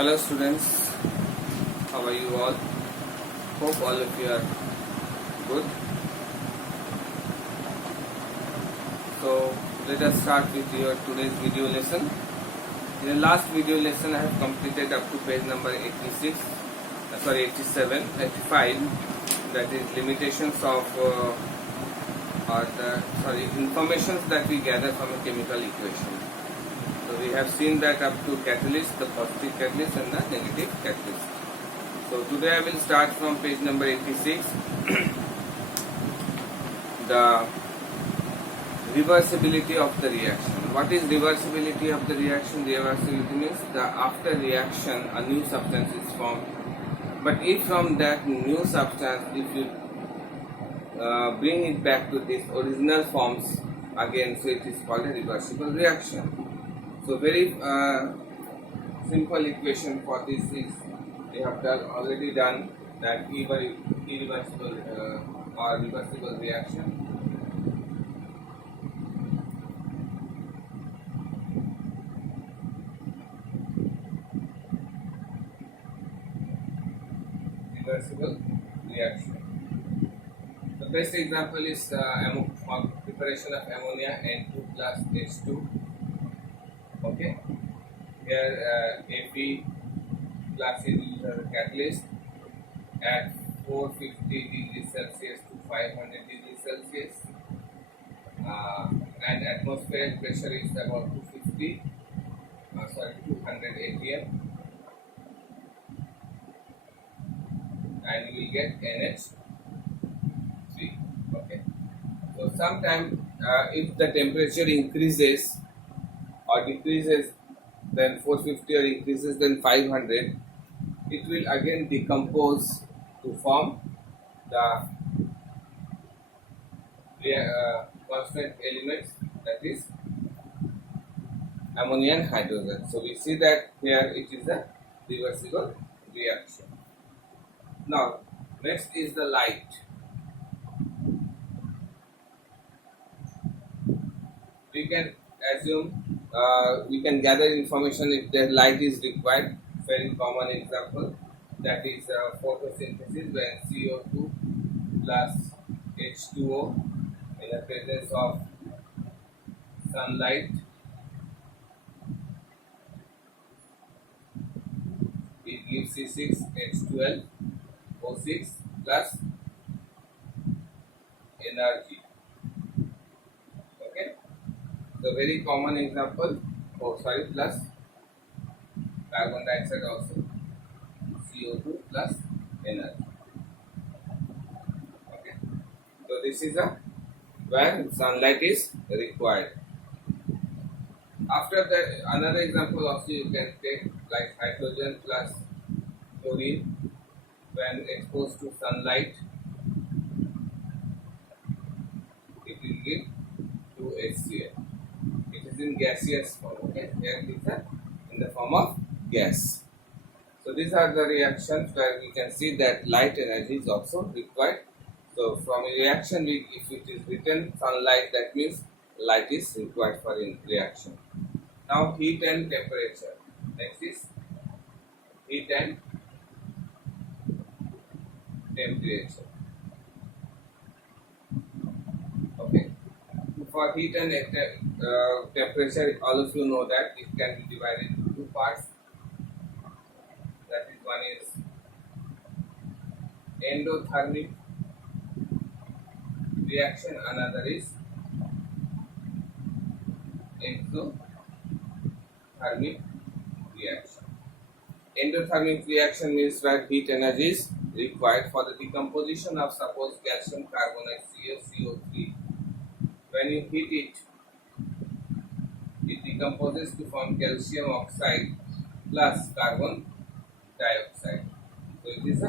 Hello students, how are you all? Hope all of you are good. So let us start with your today's video lesson. In the last video lesson I have completed up to page number 86, 85, that is limitations of informations that we gather from a chemical equation. So we have seen that up to catalyst, the positive catalyst and the negative catalyst. So today I will start from page number 86. The reversibility of the reaction. What is reversibility of the reaction? Reversibility means the after reaction a new substance is formed. But if from that new substance, if you bring it back to its original forms again, so it is called a reversible reaction. So very simple equation for this is we have already done that irreversible or reversible reaction. Reversible reaction. The best example is preparation of ammonia N2 plus H2. Okay, here Ap class is used as a catalyst at 450 degrees Celsius to 500 degrees Celsius, and atmospheric pressure is about 200 atm, and you will get NH3. Okay, so sometime if the temperature increases or decreases then 450 or increases then 500, it will again decompose to form the constant elements, that is ammonia and hydrogen. So we see that here it is a reversible reaction. Now next is the light. We can assume we can gather information if the light is required. Very common example, that is photosynthesis, when CO2 plus H2O in the presence of sunlight, it gives C6H12O6 plus energy. The very common example, plus carbon dioxide also, CO2 plus energy. Okay, so this is where sunlight is required. After that, another example also you can take, like hydrogen plus chlorine, when exposed to sunlight, it will give 2HCl. In gaseous form. Okay, here these are in the form of gas. So these are the reactions where we can see that light energy is also required. So from a reaction, if it is written sunlight, that means light is required for in reaction. Now heat and temperature. Next is heat and temperature. Okay. For heat and temperature, all of you know that it can be divided into two parts. That is, one is endothermic reaction, another is exothermic reaction. Endothermic reaction means that heat energy is required for the decomposition of, suppose, calcium carbonate CO3. When you heat it, it decomposes to form calcium oxide plus carbon dioxide. So it is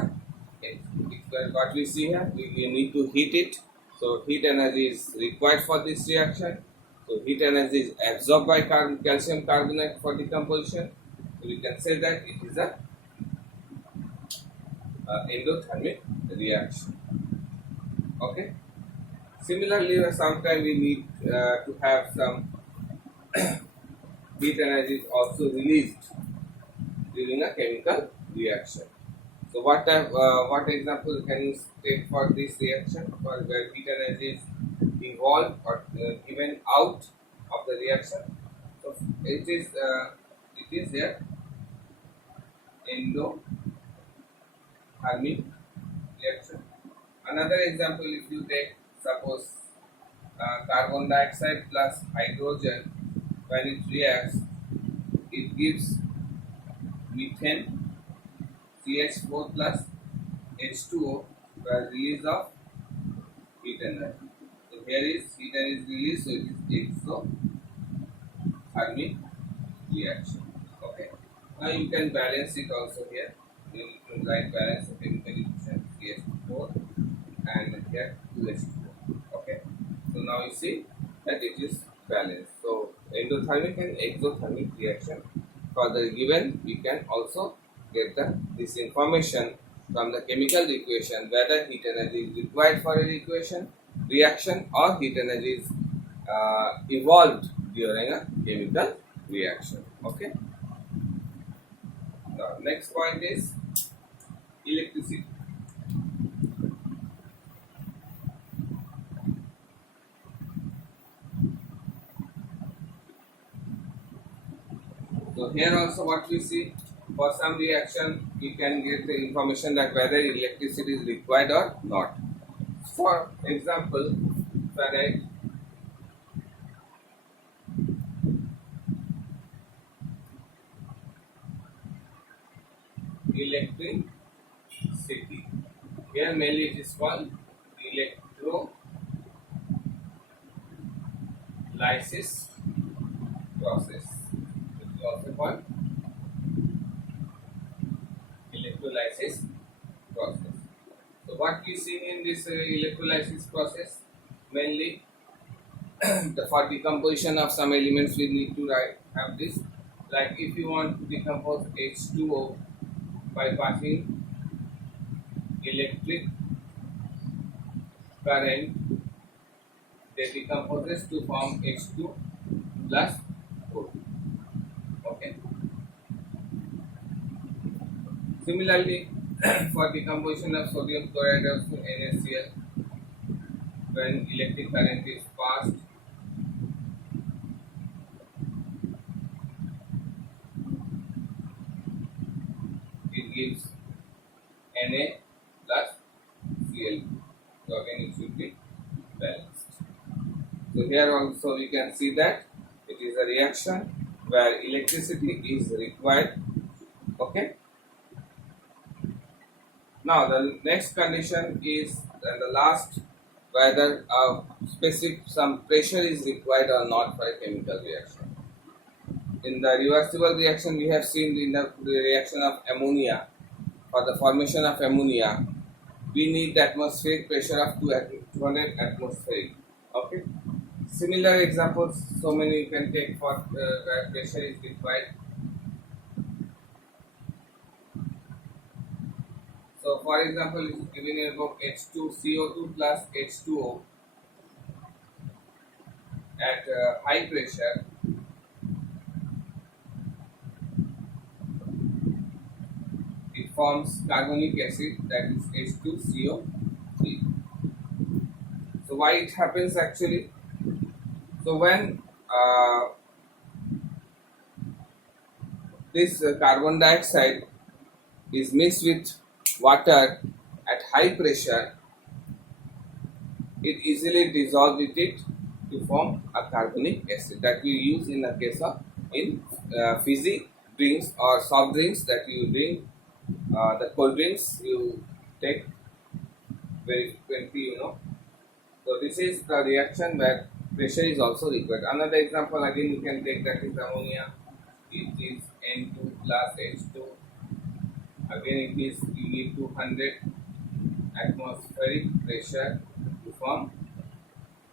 what we see here. We need to heat it. So heat energy is required for this reaction. So heat energy is absorbed by calcium carbonate for decomposition. So we can say that it is a endothermic reaction. Okay. Similarly, sometimes we need to have some heat energy is also released during a chemical reaction. So what example can you take for this reaction, for where heat energy is involved or given out of the reaction? So it is there endothermic reaction. Another example, if you take suppose carbon dioxide plus hydrogen, when it reacts, it gives methane, CH-4 plus H2O, by release of heat energy. So here is heat energy release, so it is exothermic reaction. Okay. Now you can balance it also here. You need to write balance of chemical equation CH4 and here 2H2O. Okay. So now you see that it is balanced. So endothermic and exothermic reaction, for the given we can also get this information from the chemical equation, whether heat energy is required for a reaction or heat energy is evolved during a chemical reaction. Okay. Now next point is electricity. So here also what we see, for some reaction we can get the information that whether electricity is required or not. For example, Faraday electricity. Here mainly it is called electrolysis process. It is also called electrolysis process. So what we see in this electrolysis process, mainly for decomposition of some elements we need to have this. Like if you want to decompose H2O by passing electric current, they decomposes to form H2 plus O. Okay. Similarly, for decomposition of sodium chloride of NaCl, when electric current is passed, it gives Na plus Cl. So again it should be balanced. So here also we can see that it is a reaction where electricity is required. Okay. Now the next condition is the last, whether some pressure is required or not for a chemical reaction. In the reversible reaction we have seen in the reaction of ammonia, for the formation of ammonia we need the atmospheric pressure of 200 atmospheric. Okay. Similar examples, so many you can take for where pressure is required. So for example, it is given here about H2CO2 plus H2O at high pressure. It forms carbonic acid, that is H2CO3. So why it happens actually? So when this carbon dioxide is mixed with water at high pressure, it easily dissolves with it to form a carbonic acid that we use in the case of fizzy drinks or soft drinks that you drink, the cold drinks you take very frequently, So this is the reaction where pressure is also required. Another example again you can take, that is ammonia. It is N2 plus H2. Again it is, you need 200 atmospheric pressure to form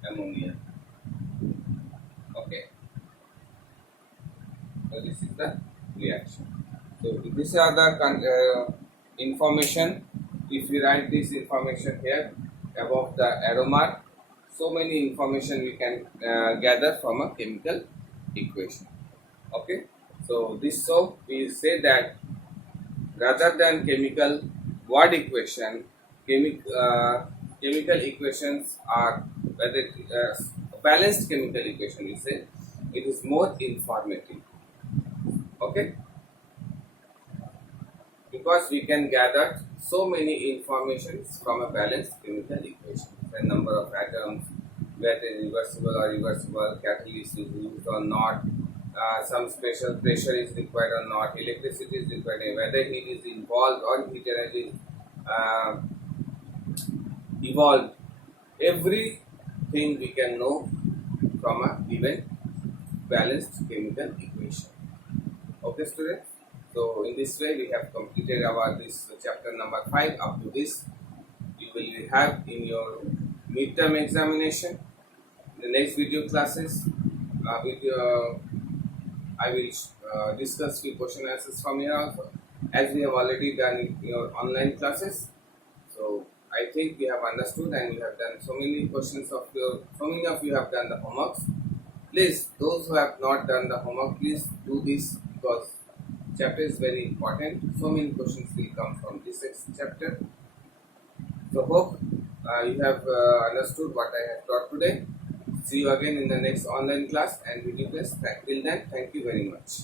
ammonia. Okay. So this is the reaction. So these are the information. If we write this information here above the arrow mark, so many information we can gather from a chemical equation. Okay. So we say that Rather than chemical word equation, chemical equations are whether balanced chemical equation we say it is more informative. Okay, because we can gather so many informations from a balanced chemical equation. The number of atoms, whether reversible or reversible, catalyst is used or not, some special pressure is required or not, electricity is required, whether heat is involved or heat energy is uh, evolved. Everything we can know from a given balanced chemical equation. Okay, students. So in this way, we have completed our this chapter number 5. Up to this, you will have in your midterm examination. The next video classes, I will discuss few question answers from here also, as we have already done in your online classes. So I think we have understood and we have done so many questions of your. So many of you have done the homeworks. Please, those who have not done the homework, please do this because chapter is very important. So many questions will come from this chapter. So hope you have understood what I have taught today. See you again in the next online class and video class. Till then, thank you very much.